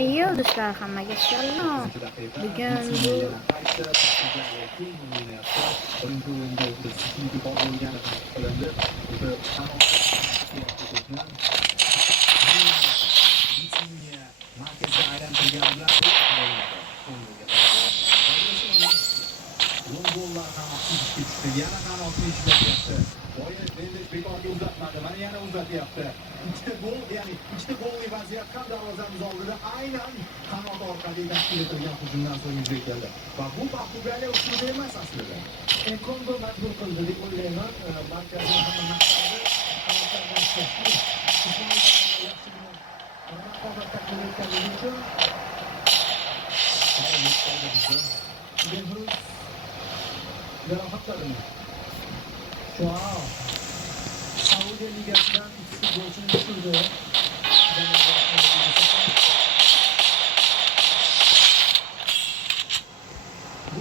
Ey do'stlar, hammaga shalom. Bugun bu markazda aylantirganlar gollar ham afsusga tushdi. Yana qanotni ishlatyapti. Boyez Mendes bekorga uzatmadi. Mana yana uzatyapti. Ikkita gol, ya'ni ikkita golli vaziyat ham darvozamiz oldida aynan qanot orqali tashkil etilgan hujumdan so'ng yuzaga keldi. Va bu Portugaliya uslubi emas aslida. Kongo majbur qildi deb o'ylayman. Markazning hamma maqsadi qanotlardan ishlashdir. Raqobat taqdim etganligi uchun jarohatladimi? Joao Saudiya ligasidan ikki futbolchini tushirdi. Bu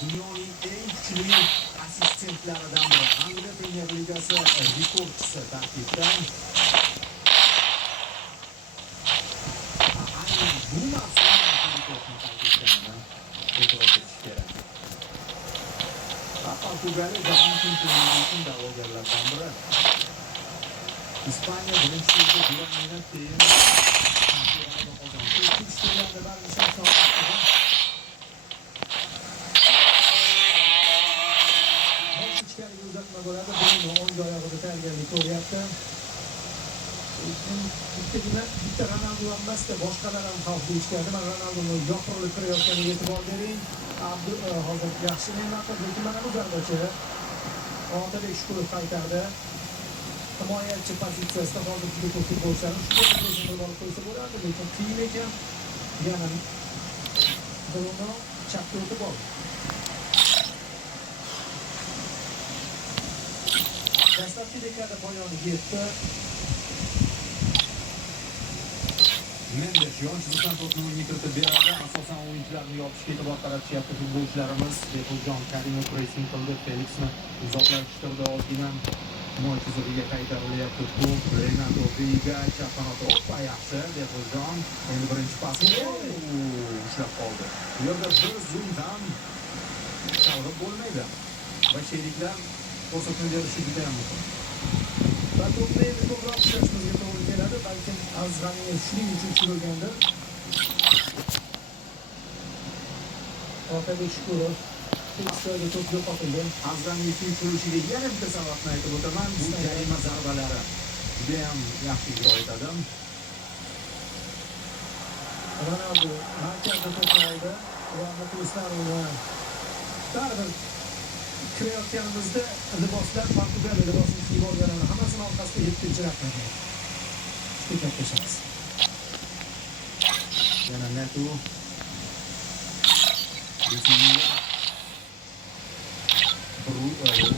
dunyoning eng kuchli assistentlaridan biri. Angliya Premyer Ligasi rekordchisi tarkibdan. Bu Portugaliya jahon chempionligi uchun da'vogarlardan biri. Ispaniya birinchi turda Germaniyadan keyin uzatma bo'ladi. Buni o'ng oyog'ida tayyorgarlik ko'ryapti. Bitta Ronaldo emasda boshqalar ham xavfli ichkarida. Mana Ronaldoni yopirilib kirayotganiga e'tibor bering. Hozir yaxshi ne'mat, lekin mana bu zarbachi Otabek Shukurov qaytardi. Himoyachi pozitsiyasida hozir juda ko'p futbolchilar shunday olib qo'ysa bo'ladi, lekin qiyin ekan. Yana Bruno chapga o'tib oldi. Dastlabki dekada poyoniga yetdi. Mendes yon chiziqdan to'pni o'yinga kiritib beradi. Asosan o'yinchilarni yopishga e'tibor qaratishyapti futbolchilarimiz. Bepuljon Karimov pressing qildi, Felixni uzoqlashtirdi, ozgina himoya chizig'iga qaytarilyapti to'p. Renato Veiga chap qanotda o'pa yaxshi, Bepuljon endi birinchi pasni ushlab qoldi. Bu yerda bir zoomdan chalg'ib bo'lmaydi. Va sheriklar ko'rsatma berishi juda ham muhim. Va to'pni endi ko'proq ishlashimizga to'g'ri keladi. Balkim Azg'aniyev shuning uchun tushirilgandir. Otabek Shukurov tekisdagi to'p yo'qotildi. Azg'aniyevning tushirishiga yana bitta sababni aytib o'taman. Bu jarima zarbalari juda ham yaxshi ijro etadi. Ronaldo markazda to'pni oldi va muxlislar uni baribir kirayotganimizda liboslar Portugaliya libosini kiyib olganlarni hammasini orqasida 7-chi raqam. Juda katta shans. Yana Neto.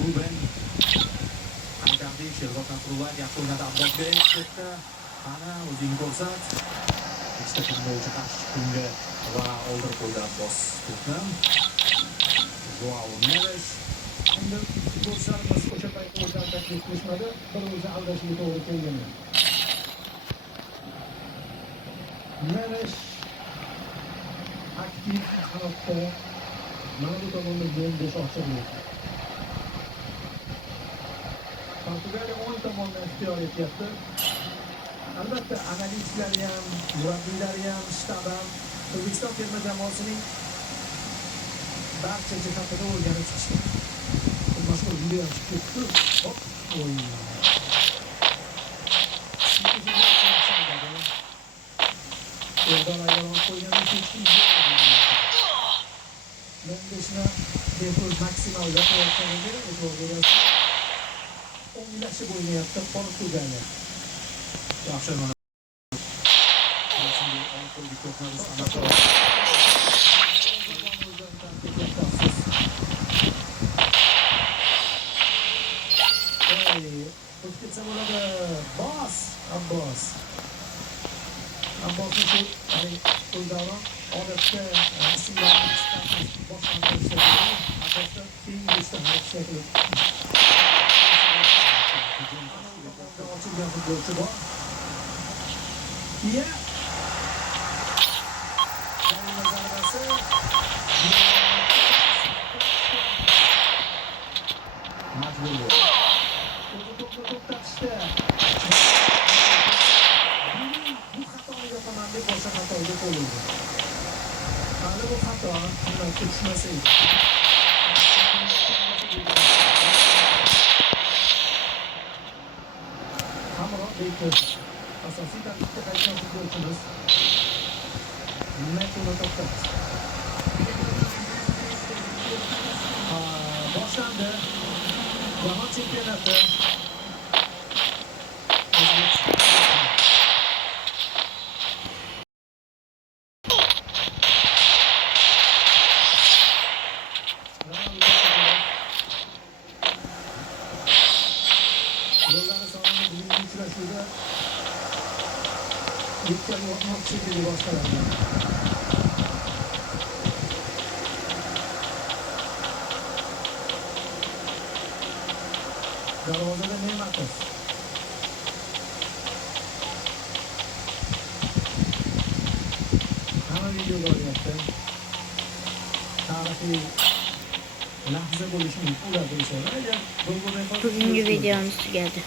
Ruben. Qaytardi, Shervat Nasrullah yaxshi o'ynadi. Abbosbek ketdi. Ana o'zingni ko'rsat. Ikkita futbolchi qarshi chiqdi va oldirib qo'ydi Abbos to'pni. Joao Neves. Endi futbolchilarimiz o'sha paytda o'zlari taklif qilishmadi, bir o'zi aldashiga to'g'ri kelgan. Neves aktiv qanotda mana bu tomonda Mendes ochiqlik. Portugaliya o'ng tomondan ixtiyor etyapti. Albatta analitiklar ham, murabbiylar ham, shtab ham O'zbekiston terma jamoasining barcha jihatida o'rganib chiqishdi. Mashhur video ham chiqib ketdi. Hop, o'yin. Mendesni bepul maksimal yoqayotganiga e'tibor berasiz. O'nglashib o'ynayapti Portugaliya. Yaxshi mana. Abbosni shu qo'ydavron odatda ismlarni boshqartirishda Abbosda keyingi ishda harakat qilib ochilgan futbolchi bor. Iya. Jarima zarbasi. Majbur. To'pni to'xtatishdi. Bu xatoni yopaman deb boshqa xatoga qo'l urdi. Hali bu xato qimmatga tushmasa edi. Kamroq Bekir. Asosiy tarkibga qaytgan futbolchimiz. Metuni to'xtatdi. Boshlandi. Jahon chempionati. Gollarni sonini bugungi uchrashuvda yetkazmoqchi shekilli boshqaradi. Darvozada Ne'matov. Hamma videoga olyapti. Tarixiy lahza bo'lishi mumkin ular deyishadi. Agar gol bo'lmay qolsa, Bugungi videomiz tugadi.